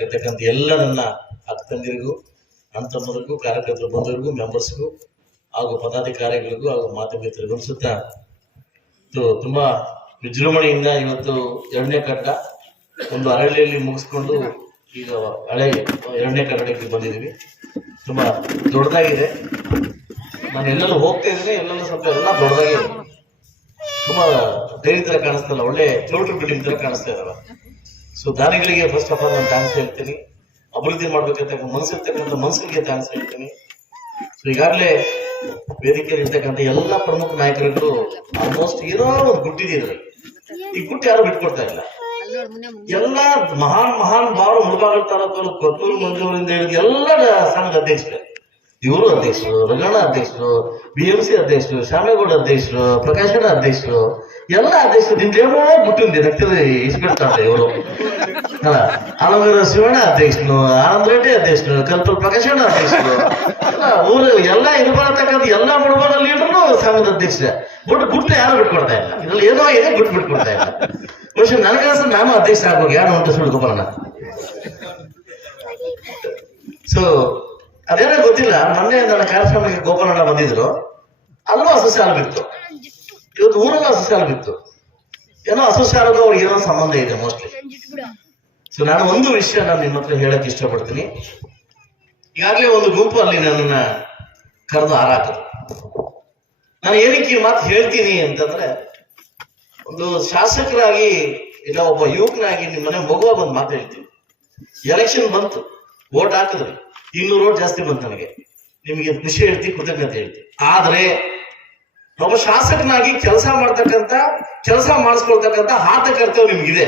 ಇರ್ತಕ್ಕಂಥ ಎಲ್ಲ ನನ್ನ ಅಕ್ಕ ತಂದಿರಿಗೂ ಅಣ್ಣ ತಮ್ಮರಿಗೂ, ಕಾರ್ಯಕರ್ತರು ಬಂದವರಿಗೂ ಮೆಂಬರ್ಸ್ಗೂ ಹಾಗೂ ಪದಾಧಿಕಾರಿಗಳಿಗೂ, ಹಾಗೂ ಮಾಧ್ಯಮಿತರಿಗೂ ಅನ್ಸುತ್ತಾ ಇದು ತುಂಬಾ ವಿಜೃಂಭಣೆಯಿಂದ ಇವತ್ತು ಎರಡನೇ ಕಟ್ಟ ಒಂದು ಅರಳಿಯಲ್ಲಿ ಮುಗಿಸ್ಕೊಂಡು ಈಗ ಹಳೆ ಎರಡನೇ ಕಟ್ಟಡಕ್ಕೆ ಬಂದಿದ್ದೀವಿ. ತುಂಬಾ ದೊಡ್ಡದಾಗಿದೆ. ನಾನು ಎಲ್ಲೆಲ್ಲೂ ಹೋಗ್ತಾ ಇದ್ದೀನಿ, ಎಲ್ಲೆಲ್ಲೂ ಸ್ವಲ್ಪ ಎಲ್ಲ ದೊಡ್ಡದಾಗಿದೆ. ತುಂಬಾ ಡೈರಿ ತರ ಕಾಣಿಸ್ತಲ್ಲ ಒಳ್ಳೆ ಥಿಯೇಟರ್ ಬಿಲ್ಡಿಂಗ್ ತರ ಕಾಣಿಸ್ತಾ ಇದಾವೆ ಸೊ ದಾನಿಗಳಿಗೆ ಫಸ್ಟ್ ಆಫ್ ಆಲ್ ನಾನು ಥ್ಯಾಂಕ್ಸ್ ಹೇಳ್ತೀನಿ. ಅಭಿವೃದ್ಧಿ ಮಾಡ್ಬೇಕಂತ ಮನಸ್ಸಿರ್ತಕ್ಕಂಥ ಮನಸ್ಸಿಗೆ ಥ್ಯಾಂಕ್ಸ್ ಹೇಳ್ತೀನಿ. ಸೊ ಈಗಾಗಲೇ ವೇದಿಕೆಯಲ್ಲಿ ಇರ್ತಕ್ಕಂಥ ಎಲ್ಲ ಪ್ರಮುಖ ನಾಯಕರಿಗೂ ಆಲ್ಮೋಸ್ಟ್ ಏನೋ ಒಂದು ಗುಟ್ಟಿದೆ ಈ ಗುಟ್ಟು ಯಾರು ಬಿಟ್ಕೊಡ್ತಾ ಇಲ್ಲ. ಎಲ್ಲ ಮಹಾನ್ ಮಹಾನ್ ಭಾವ ಮುಳುಬಾಗಲ್ ತಾಲೂಕಲ್ಲಿ ಕೊತ್ತೂರು ಮಂಜೂರಿಂದ ಹೇಳಿದ ಎಲ್ಲ ಸಂಘದ ಅಧ್ಯಕ್ಷರು. ಇವರು ಅಧ್ಯಕ್ಷರು ರಂಗಣ ಅಧ್ಯಕ್ಷರು ಬಿ ಎಂ ಸಿ ಅಧ್ಯಕ್ಷರು, ಶ್ಯಾಮೇಗೌಡ ಅಧ್ಯಕ್ಷರು, ಪ್ರಕಾಶಣ್ಣ ಅಧ್ಯಕ್ಷರು, ಎಲ್ಲ ಅಧ್ಯಕ್ಷರು ನಿಮ್ದೇನೋ ಗುಟ್ಟಿಂದೆ ರಕ್ತದ ಇಸ್ಬಿಡ್ತಾರೆ ಇವರು. ಅಲ್ಲ ಶಿವಣ್ಣ ಅಧ್ಯಕ್ಷರು, ಆನಂದ ರೆಡ್ಡಿ ಅಧ್ಯಕ್ಷರು, ಕಲ್ಪಲ್ ಪ್ರಕಾಶಣ್ಣ ಅಧ್ಯಕ್ಷರು. ಊರ ಎಲ್ಲ ಇದು ಬರತಕ್ಕಂಥ ಎಲ್ಲ ಮುಳುಬಾದ ಲೀಡರ್ನು ಸಂಘದ ಅಧ್ಯಕ್ಷರೇ. ಬಟ್ ಗುಟ್ಟು ಯಾರು ಬಿಟ್ಕೊಡ್ತಾ ಇಲ್ಲ. ಇದ್ರಲ್ಲಿ ಏನೋ ಇದೆ ಗುಟ್ಟು ಬಿಟ್ಕೊಡ್ತಾ ಇಲ್ಲ. ಬಹುಶಃ ನನಗನ್ಸ ನಾನು ಅಧ್ಯಕ್ಷ ಆಗ್ಬೇಕು ಯಾರು ಅಂತ ಸುಳ್ಕೊಬರೋಣ ಸೊ ಅದೇನೋ ಗೊತ್ತಿಲ್ಲ. ಮೊನ್ನೆ ನನ್ನ ಕಾರ್ಯಕ್ರಮಕ್ಕೆ ಗೋಪಾಲಣ್ಣ ಬಂದಿದ್ರು. ಅಲ್ಲೂ ಅಸಸ್ಯಾಲ ಬಿತ್ತು. ಇವತ್ತು ಊರಲ್ಲೂ ಅಸಸ್ಯಾಲ ಬಿತ್ತು. ಏನೋ ಅಸಸ್ಯಾಲಗೂ ಅವ್ರಿಗೆ ಏನೋ ಸಂಬಂಧ ಇದೆ ಮೋಸ್ಟ್ಲಿ ಸೊ ನಾನು ಒಂದು ವಿಷಯ ನಾನು ನಿಮ್ಮ ಹತ್ರ ಹೇಳಕ್ ಇಷ್ಟಪಡ್ತೀನಿ. ಈಗಾಗಲೇ ಒಂದು ಗುಂಪು ಅಲ್ಲಿ ನನ್ನನ್ನ ಕರೆದು ಹಾರಾಕರು ನಾನು ಏನಕ್ಕೆ ಈ ಮಾತು ಹೇಳ್ತೀನಿ ಅಂತಂದ್ರೆ, ಒಂದು ಶಾಸಕರಾಗಿ ಇಲ್ಲ, ಒಬ್ಬ ಯುವಕನಾಗಿ ನಿಮ್ಮನೆ ಮಗುವ ಒಂದು ಮಾತು ಹೇಳ್ತೀನಿ. ಎಲೆಕ್ಷನ್ ಬಂತು. ವೋಟ್ ಹಾಕಿದ್ರಿ ಇನ್ನೂರು ಓಟ್ ಜಾಸ್ತಿ ಬಂತು ನನಗೆ. ನಿಮಗೆ ಖುಷಿ ಹೇಳ್ತೀನಿ ಕೃತಜ್ಞತೆ ಹೇಳ್ತಿ. ಆದ್ರೆ ಒಬ್ಬ ಶಾಸಕನಾಗಿ ಕೆಲಸ ಮಾಡ್ತಕ್ಕಂಥ ಕೆಲಸ ಮಾಡಿಸ್ಕೊಳ್ತಕ್ಕಂಥ ಹಾತ ಕರ್ತವ್ಯ ನಿಮ್ಗಿದೆ.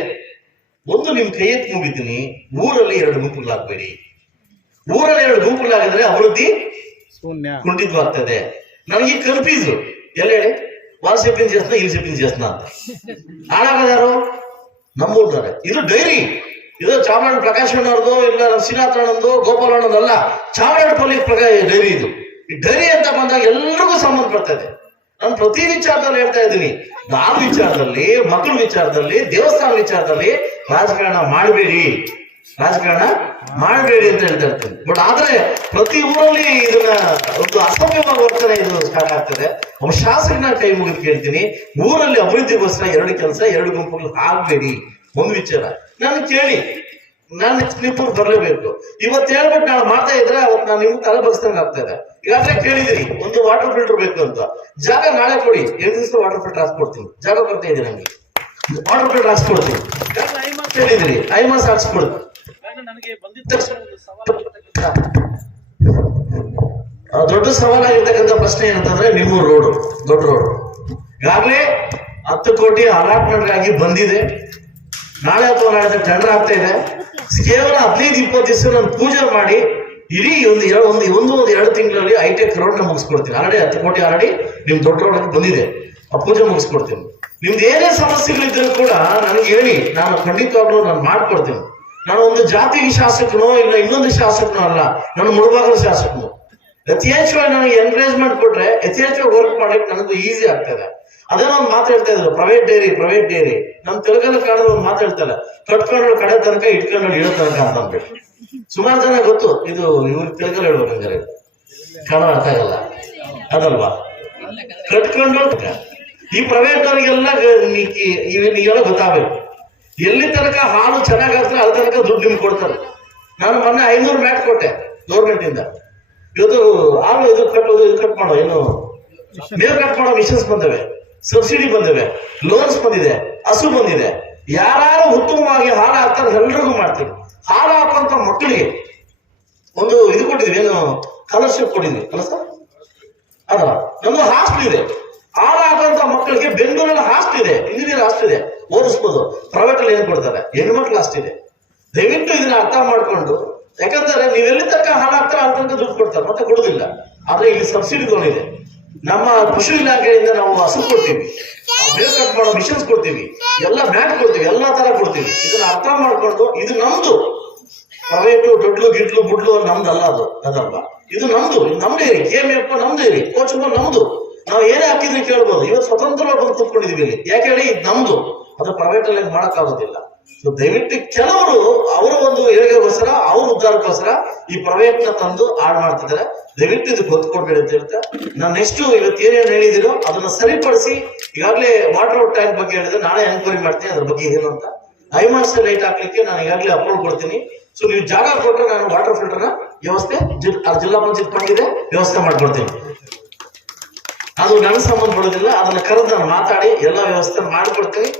ಒಂದು ನಿಮ್ ಕೈ ಎತ್ತಿ ಮುಗಿತೀನಿ. ಊರಲ್ಲಿ ಎರಡು ಗುಂಪುಗಳಾಗಬೇಡಿ ಊರಲ್ಲಿ ಎರಡು ಗುಂಪುಗಳಾಗಿದ್ರೆ ಅಭಿವೃದ್ಧಿ ಕುಂಠಿತವಾಗ್ತದೆ. ನನಗೆ ಕನ್ಫ್ಯೂಸ್. ಎಲ್ಲ ಹೇಳಿ? ವಾಲ್ ಶೇಪಿನ ಜಸ್ನ ಇಲ್ಲಿ ಸೆಪ್ಪಿನ ಜಸ್ನ ಅಂತ ಹಾಳಾಗದಾರು ಯಾರು? ನಮ್ಮೂರ್ತಾರೆ ಇದು ಡೈರಿ. ಇದು ಚಾಮರಾಜ ಪ್ರಕಾಶ್ ಅಣ್ಣವ್ರದ್ದು ಇಲ್ಲ ಶ್ರೀನಾಥಣ್ಣಂದು ಗೋಪಾಲಣ್ಣಂದು ಅಲ್ಲ ಚಾಮರಾಜ ಪೊಲೀಸ್ ಪ್ರಕಾಶ ಡೈರಿ ಇದು. ಈ ಡೈರಿ ಅಂತ ಬಂದಾಗ ಎಲ್ರಿಗೂ ಸಂಬಂಧ ಬರ್ತದೆ ನಾನು ಪ್ರತಿ ವಿಚಾರದಲ್ಲಿ ಹೇಳ್ತಾ ಇದ್ದೀನಿ. ನಾನು ವಿಚಾರದಲ್ಲಿ, ಮಕ್ಕಳ ವಿಚಾರದಲ್ಲಿ, ದೇವಸ್ಥಾನ ವಿಚಾರದಲ್ಲಿ ರಾಜಕಾರಣ ಮಾಡಬೇಡಿ. ರಾಜಕಾರಣ ಮಾಡಬೇಡಿ ಅಂತ ಹೇಳ್ತಾ ಇರ್ತೀನಿ. ಬಟ್ ಆದ್ರೆ ಪ್ರತಿ ಊರಲ್ಲಿ ಇದನ್ನ ಒಂದು ಅಸಭ್ಯವಾಗಿ ವರ್ತನೆ ಇದು ಸ್ಟಾರ್ಟ್ ಆಗ್ತದೆ. ಒಬ್ಬ ಶಾಸಕನ ಕೈ ಮುಗಿದು ಕೇಳ್ತೀನಿ. ಊರಲ್ಲಿ ಅಭಿವೃದ್ಧಿಗೋಸ್ಕರ ಎರಡು ಕೆಲಸ, ಎರಡು ಗುಂಪುಗಳು ಆಗ್ಬೇಡಿ. ಒಂದು ವಿಚಾರ. ನಾನು ಕೇಳಿ. ನಾನು ಕ್ಲಿಪ್ ಬರಲೇಬೇಕು. ಇವತ್ತು ಹೇಳ್ಬಿಟ್ಟು ನಾನು ಮಾಡ್ತಾ ಇದ್ರೆ ಅವತ್ತು ನಾನು ನಿಮ್ಗೆ ತಲೆ ಬಗ್ಸ್ದಂಗೆ ಆಗ್ತದೆ. ಈಗಾಗಲೇ ಕೇಳಿದಿರಿ ಒಂದು ವಾಟರ್ ಫಿಲ್ಟರ್ ಬೇಕು ಅಂತ. ಜಾಗ ನಾಳೆ ಕೊಡಿ ಎರಡು ದಿವಸ ವಾಟರ್ ಫಿಲ್ಟರ್ ಹಾಕ್ಸ್ಕೊಡ್ತೀನಿ ಜಾಗ ಬರ್ತಾ ಇದೆ ನನಗೆ ವಾಟರ್ ಫಿಲ್ಟರ್ ಹಾಕ್ಸ್ಕೊಡ್ತೀನಿ ಕೇಳಿದಿರಿ ಐಮಾಸ್ ಹೇಳಿದಿರಿ ಐಮಾಸ್ ಹಾಕ್ಸ್ಕೊಡ್ತೀನಿ ನನಗೆ ಬಂದಿದ್ದ ದೊಡ್ಡ ಸವಾಲಾಗಿರ್ತಕ್ಕಂಥ ಪ್ರಶ್ನೆ ಏನಂತಂದ್ರೆ ನಿಮ್ಮ ರೋಡ್ ದೊಡ್ಡ ರೋಡ್. ಈಗಾಗಲೇ ಹತ್ತು ಕೋಟಿ ಅಲಾಟ್ಮೆಂಟ್ಗಾಗಿ ಬಂದಿದೆ. ನಾಳೆ ಅಥವಾ ನಾಳೆ ಟೆಂಡರ್ ಆಗ್ತಾ ಇದೆ. ಕೇವಲ ಹದಿನೈದು, ಇಪ್ಪತ್ತು ದಿವಸ ನಾನು ಪೂಜೆ ಮಾಡಿ ಇಡೀ ಒಂದು ಎರಡು, ಒಂದು ಒಂದು ಒಂದು ಎರಡು ತಿಂಗಳಲ್ಲಿ ಐಟೆಕ್ನ ಮುಗಿಸ್ಕೊಡ್ತೀನಿ. ಆರಡಿ ಹತ್ತು ಕೋಟಿ ಆಲ್ರೆಡಿ ನಿಮ್ ದೊಡ್ಡ ರೋಡ್ ಬಂದಿದೆ. ಆ ಪೂಜೆ ಮುಗಿಸ್ಕೊಡ್ತೀನಿ. ನಿಮ್ದು ಏನೇ ಸಮಸ್ಯೆಗಳಿದ್ದರೂ ಕೂಡ ನನಗೆ ಹೇಳಿ. ನಾನು ಖಂಡಿತವಾಗ್ಲೂ ನಾನು ಮಾಡ್ಕೊಡ್ತೀನಿ. ನಾನು ಒಂದು ಜಾತಿ ಶಾಸಕನೋ ಇಲ್ಲ ಇನ್ನೊಂದು ಶಾಸಕನೋ ಅಲ್ಲ, ನಾನು ಮುಳುಬಾಗಲ ಶಾಸಕನು. ಯಥೇಚ್ಛವಾಗಿ ನನಗೆ ಎನ್ಕರೇಜ್ಮೆಂಟ್ ಕೊಟ್ರೆ ಯಥೇಚ್ಛವಾಗಿ ವರ್ಕ್ ಮಾಡ್ಲಿಕ್ಕೆ ನನಗೂ ಈಸಿ ಆಗ್ತದೆ. ಅದೇ ಒಂದು ಮಾತು ಹೇಳ್ತಾ ಇದ್ರು ಪ್ರೈವೇಟ್ ಡೈರಿ ಪ್ರೈವೇಟ್ ಡೈರಿ ನಮ್ ತೆಲುಗಲ್ಲಿ ಕಾಣದ ಒಂದು ಮಾತು ಹೇಳ್ತಾರೆ ಕಟ್ಕೊಂಡು ಕಡೆ ತನಕ ಇಟ್ಕೊಂಡು ಇಡೋ ತನಕ ಅಂತ ಸುಮಾರು ಜನ ಗೊತ್ತು, ಇದು ಇವ್ರ ತೆಲುಗಲ್ಲಿ ಹೇಳ್ಬೇಕಂದ್ರೆ ಕನ್ನಡ ಅರ್ಥ ಆಗಲ್ಲ. ಅದಲ್ವಾ? ಕಟ್ಕೊಂಡು ಈ ಪ್ರೈವೇಟ್ ಅವ್ರಿಗೆಲ್ಲ ನೀವೆಲ್ಲ ಗೊತ್ತಾಗಬೇಕು. ಎಲ್ಲಿ ತನಕ ಹಾಲು ಚೆನ್ನಾಗಿ ಆಗ್ತಾರೆ ಅಲ್ಲಿ ತನಕ ದುಡ್ಡು ನಿಮ್ಗೆ ಕೊಡ್ತಾರೆ. ನಾನು ಮೊನ್ನೆ ಐನೂರು ಮ್ಯಾಟ್ ಕೊಟ್ಟೆ ಗೌರ್ಮೆಂಟ್ ಇಂದ. ಇವತ್ತು ಹಾಲು ಇದು ಕಟ್ಟೋದು ಇದು ಕಟ್ ಮಾಡೋ, ಏನು? ಮೇವು ಕಟ್ ಮಾಡೋ ಮಿಷನ್ಸ್ ಬಂದವೆ. ಸಬ್ಸಿಡಿ ಬಂದಿವೆ. ಲೋನ್ಸ್ ಬಂದಿದೆ. ಹಸು ಬಂದಿದೆ. ಯಾರು ಉತ್ತಮವಾಗಿ ಹಾಲು ಹಾಕ್ತಾರೆ ಎಲ್ರಿಗೂ ಮಾಡ್ತೀವಿ. ಹಾಲು ಹಾಕುವಂತ ಮಕ್ಕಳಿಗೆ ಒಂದು ಇದು ಕೊಟ್ಟಿದ್ವಿ ಏನು? ಸ್ಕಾಲರ್ಶಿಪ್ ಕೊಟ್ಟಿದ್ವಿ ಅಲ್ಲ ಸರ್ ಅದ ನಮ್ದು ಹಾಸ್ಟೆಲ್ ಇದೆ. ಹಾಲು ಹಾಕುವಂತ ಮಕ್ಕಳಿಗೆ ಬೆಂಗಳೂರಲ್ಲಿ ಹಾಸ್ಟೆಲ್ ಇದೆ. ಇಂಜಿನಿಯರ್ ಹಾಸ್ಟೆಲ್ ಇದೆ. ಓದಿಸ್ಬೋದು. ಪ್ರೈವೇಟ್ ಅಲ್ಲಿ ಏನ್ ಕೊಡ್ತಾರೆ? ಹೆಣ್ಮಕ್ಳು ಹಾಸ್ಟೆಲ್ ದಯವಿಟ್ಟು ಇದನ್ನ ಅರ್ಥ ಮಾಡ್ಕೊಂಡು ಯಾಕಂದ್ರೆ ನೀವು ಎಲ್ಲಿ ತನಕ ಹಣ ಹಾಕ್ತಾರ ಅಂತ ದುಡ್ಡು ಕೊಡ್ತಾರೆ, ಮತ್ತೆ ಕೊಡುದಿಲ್ಲ. ಆದ್ರೆ ಇಲ್ಲಿ ಸಬ್ಸಿಡಿ ಲೋನ್ ಇದೆ ನಮ್ಮ ಕೃಷಿ ಇಲಾಖೆಯಿಂದ ನಾವು ಹಸು ಕೊಡ್ತೀವಿ. ಬೇಲ್ ಕಟ್ ಮಾಡೋ ಮಿಷನ್ಸ್ ಕೊಡ್ತೀವಿ. ಎಲ್ಲ ಬ್ಯಾಂಕ್ ಕೊಡ್ತೀವಿ, ಎಲ್ಲಾ ತರ ಕೊಡ್ತೀವಿ. ಇದನ್ನ ಅರ್ಥ ಮಾಡ್ಕೊಂಡು, ಇದು ನಮ್ದು. ಪ್ರವೇಟು ದೊಡ್ಲು, ಗಿಡ್ಲು ಬುಡ್ಲು ನಮ್ದು ಅಲ್ಲ ಅದು ಅದಲ್ಲ ಇದು ನಮ್ದು ನಮ್ದೇ ಇರಿ ಕೆ ಎಫ್ ನಮ್ದೇ ಇರಿ ಕೋಚ್ ನಮ್ದು. ನಾವು ಏನೇ ಹಾಕಿದ್ರೆ ಕೇಳ್ಬೋದು. ಇವತ್ತು ಸ್ವತಂತ್ರವಾಗಿ ಬಂದು ಕೂತ್ಕೊಂಡಿದೀವಿ ಇಲ್ಲಿ. ಯಾಕೆ ಹೇಳಿ, ಇದು ನಮ್ದು. ಅದು ಪ್ರೈವೇಟ್ ಅಲ್ಲಿ ಮಾಡಕ್ ಆಗೋದಿಲ್ಲ ಸೊ ದಯವಿಟ್ಟು ಕೆಲವರು ಅವರ ಒಂದು ಏಳಿಗೆಗೋಸ್ಕರ ಅವ್ರ ಉದ್ದಾರಕ್ಕೋಸ್ಕರ ಈ ಪ್ರಯತ್ನ ತಂದು ಹಾಳು ಮಾಡ್ತಿದ್ದಾರೆ. ದಯವಿಟ್ಟು ಇದು ಗೊತ್ತು ಕೊಡ್ಬೇಡಿ ಅಂತ ಹೇಳ್ತಾ, ನಾನು ನೆಕ್ಸ್ಟ್ ಇವತ್ತು ಏನೇನು ಹೇಳಿದಿರೋ ಅದನ್ನ ಸರಿಪಡಿಸಿ ಈಗಾಗಲೇ ವಾಟರ್ ಟ್ಯಾಂಕ್ ಬಗ್ಗೆ ಹೇಳಿದ್ರೆ ನಾಳೆ ಎನ್ಕ್ವೈರಿ ಮಾಡ್ತೀನಿ, ಅದ್ರ ಬಗ್ಗೆ ಏನು ಅಂತ. ಐಮಾಸ್ ಲೈಟ್ ಹಾಕ್ಲಿಕ್ಕೆ ನಾನು ಈಗಾಗಲೇ ಅಪ್ರೂವ್ ಕೊಡ್ತೀನಿ. ಸೊ ನೀವು ಜಾಗ ಕೊಟ್ಟರೆ ನಾನು ವಾಟರ್ ಫಿಲ್ಟರ್ನ ವ್ಯವಸ್ಥೆ ಜಿಲ್ಲಾ ಪಂಚಾಯತ್ ಪಟ್ಟಿದೆ ವ್ಯವಸ್ಥೆ ಮಾಡ್ಕೊಡ್ತೀನಿ. ಅದು ನನ್ನ ಸಂಬಂಧ ಬರೋದಿಲ್ಲ ಅದನ್ನ ಕರೆದು ನಾನು ಮಾತಾಡಿ, ಎಲ್ಲ ವ್ಯವಸ್ಥೆ ಮಾಡ್ಕೊಡ್ತೀನಿ.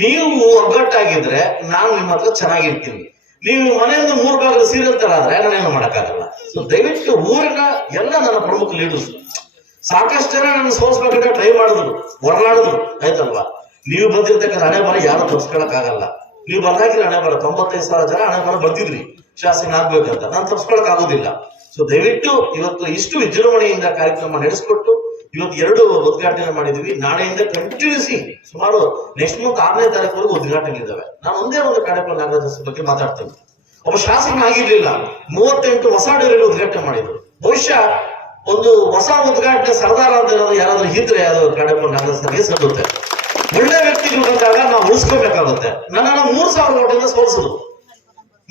ನೀವು ಒಗ್ಗಟ್ಟಾಗಿದ್ರೆ ನಾನು ನಿಮ್ಮ ಹತ್ರ ಚೆನ್ನಾಗಿರ್ತೀನಿ. ನೀವು ಮನೆಯಿಂದ ಮೂರು ಭಾಗದ ಸೀರಿಯಲ್ ತರ ಆದ್ರೆ ನಾನೇನು ಮಾಡಕ್ಕಾಗಲ್ಲ. ಸೊ ದಯವಿಟ್ಟು ಊರಿನ ಎಲ್ಲ ನನ್ನ ಪ್ರಮುಖ ಲೀಡರ್ಸ್ ಸಾಕಷ್ಟು ಜನ ನನ್ನ ಸೋಸ್ಬೇಕಂತ ಟ್ರೈ ಮಾಡಿದ್ರು ಹೊರಲಾಡಿದ್ರು ಆಯ್ತಲ್ವಾ? ನೀವು ಬಂದಿರ್ತಕ್ಕಂಥ ಹಣೆ ಬರ ಯಾರು ತಪ್ಸ್ಕೊಳಕ್ ಆಗಲ್ಲ ನೀವು ಬಂದಾಗಿಲ್ಲ ಹಣೆ ಬರ ತೊಂಬತ್ತೈದು ಸಾವಿರ ಜನ ಹಣೆ ಬರ ಬರ್ತಿದ್ರಿ. ಶಾಸನ ಆಗ್ಬೇಕಂತ. ನಾನು ತಪ್ಸ್ಕೊಳಕ್ ಆಗೋದಿಲ್ಲ ಸೊ ದಯವಿಟ್ಟು ಇವತ್ತು ಇಷ್ಟು ವಿಜೃಂಭಣೆಯಿಂದ ಕಾರ್ಯಕ್ರಮ ನಡೆಸ್ಕೊಟ್ಟು ಇವತ್ತು ಎರಡು ಉದ್ಘಾಟನೆ ಮಾಡಿದೀವಿ. ನಾಳೆಯಿಂದ ಕಂಟಿನ್ಯೂಸಿ ಸುಮಾರು ನೆಕ್ಸ್ಟ್ ಮಂತ್ ಆರನೇ ತಾರೀಕು ಉದ್ಘಾಟನೆ ಇದ್ದಾವೆ ನಾನು ಒಂದೇ ಒಂದು ಕಾರ್ಯಕ್ರಮ ನಾಗರಾಜ್ ಬಗ್ಗೆ ಮಾತಾಡ್ತೇನೆ. ಒಬ್ಬ ಶಾಸಕನಾಗಿರ್ಲಿಲ್ಲ ಮೂವತ್ತೆಂಟು ಹೊಸ ಡೈರಿಯಲ್ಲಿ ಉದ್ಘಾಟನೆ ಮಾಡಿದ್ರು. ಬಹುಶಃ ಒಂದು ಹೊಸ ಉದ್ಘಾಟನೆ ಸರ್ದಾರ ಅಂತ ಯಾರಾದ್ರೂ ಇದ್ರೆ ಅದು ಕಾರ್ಯಕ್ರಮ ನಾಗರಾಜ್ ಸಲ್ಲುತ್ತೆ ಒಳ್ಳೆ ವ್ಯಕ್ತಿಗಳು ಬಂದಾಗ ನಾವು ಉಳಿಸ್ಕೋಬೇಕಾಗುತ್ತೆ. ನನ್ನ ಮೂರ್ ಸಾವಿರ ಓಟಿಂದ ಸೋಲಿಸಿದ್ರು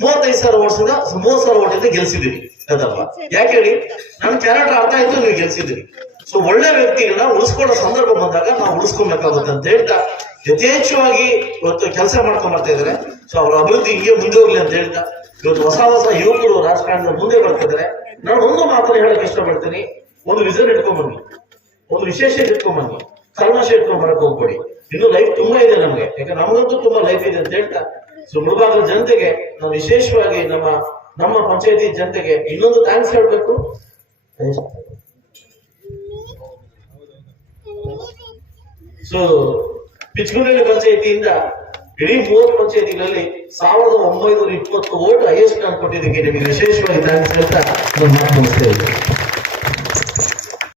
ಮೂವತ್ತೈದು ಸಾವಿರ ಓಡಿಸಿದ ಮೂವತ್ ಸಾವಿರ ಓಟಿಂದ ಗೆಲ್ಸಿದೀವಿ ಯಾಕೆ ಹೇಳಿ? ನನ್ನ ಕ್ಯಾರೆಕ್ಟರ್ ಅರ್ಥ ಆಯ್ತು, ನೀವು ಗೆಲ್ಸಿದ್ದೀರಿ. ಸೊ ಒಳ್ಳೆ ವ್ಯಕ್ತಿಗಳನ್ನ ಉಳಿಸ್ಕೊಳ್ಳೋ ಸಂದರ್ಭ ಬಂದಾಗ ನಾವು ಉಳಿಸ್ಕೊಬೇಕಾಗುತ್ತೆ ಅಂತ ಹೇಳ್ತಾ ಯಥೇಚ್ಛವಾಗಿ ಇವತ್ತು ಕೆಲಸ ಮಾಡ್ಕೊಂಡ್ ಬರ್ತಾ ಇದಾರೆ ಸೊ ಅವರ ಅಭಿವೃದ್ಧಿ ಹೀಗೆ ಮುಂದೆ ಹೋಗ್ಲಿ ಅಂತ ಹೇಳ್ತಾ ಇವತ್ತು ಹೊಸ ಹೊಸ ಯುವಕರು ರಾಜಕಾರಣದ ಮುಂದೆ ಬರ್ತಾ ಇದಾರೆ ನಾನು ಒಂದು ಮಾತ್ರ ಹೇಳಕ್ ಇಷ್ಟಪಡ್ತೀನಿ. ಒಂದು ವಿಸನ್ ಇಟ್ಕೊಂಡ್ಬನ್ನಿ ಒಂದು ವಿಶೇಷ ಇಟ್ಕೊಂಡ್ಬನ್ನಿ ಕಲ್ಮಶ ಇಟ್ಕೊಂಡ್ ಬರಕ್ ಹೋಗ್ಬೇಡಿ. ಇನ್ನು ಲೈಫ್ ತುಂಬಾ ಇದೆ ನಮಗೆ. ಯಾಕಂದ್ರೆ ನಮಗಂತೂ ತುಂಬಾ ಲೈಫ್ ಇದೆ ಅಂತ ಹೇಳ್ತಾ. ಸೊ ಮುಳುಭಾಗದ ಜನತೆಗೆ ನಾವು ವಿಶೇಷವಾಗಿ ನಮ್ಮ ನಮ್ಮ ಪಂಚಾಯತಿ ಜನತೆಗೆ ಇನ್ನೊಂದು ಥ್ಯಾಂಕ್ಸ್ ಹೇಳ್ಬೇಕು. ಸೊ ಪಿಚ್ಗುಂಡಳ್ಳಿ ಪಂಚಾಯತಿಯಿಂದ ಇಡೀ ಮೂವತ್ತು ಪಂಚಾಯತಿಗಳಲ್ಲಿ ಸಾವಿರದ ಒಂಬೈನೂರ ಇಪ್ಪತ್ತು ಓಟ್ ಹೈಯೆಸ್ಟ್ ನಾನು ಕೊಟ್ಟಿದ್ದಕ್ಕೆ ನಿಮಗೆ ವಿಶೇಷವಾಗಿ ಥ್ಯಾಂಕ್ಸ್ ಹೇಳ್ತಾ ನಾನು ಮಾತು ಮುಗಿಸ್ತೇನೆ.